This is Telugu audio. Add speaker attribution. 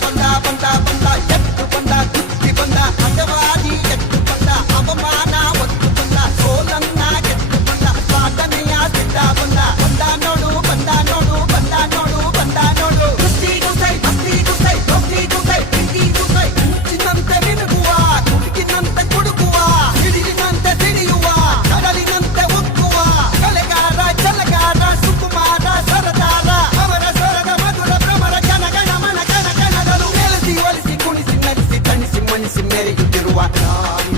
Speaker 1: పందా పందా పందా esse mérito de Ruatão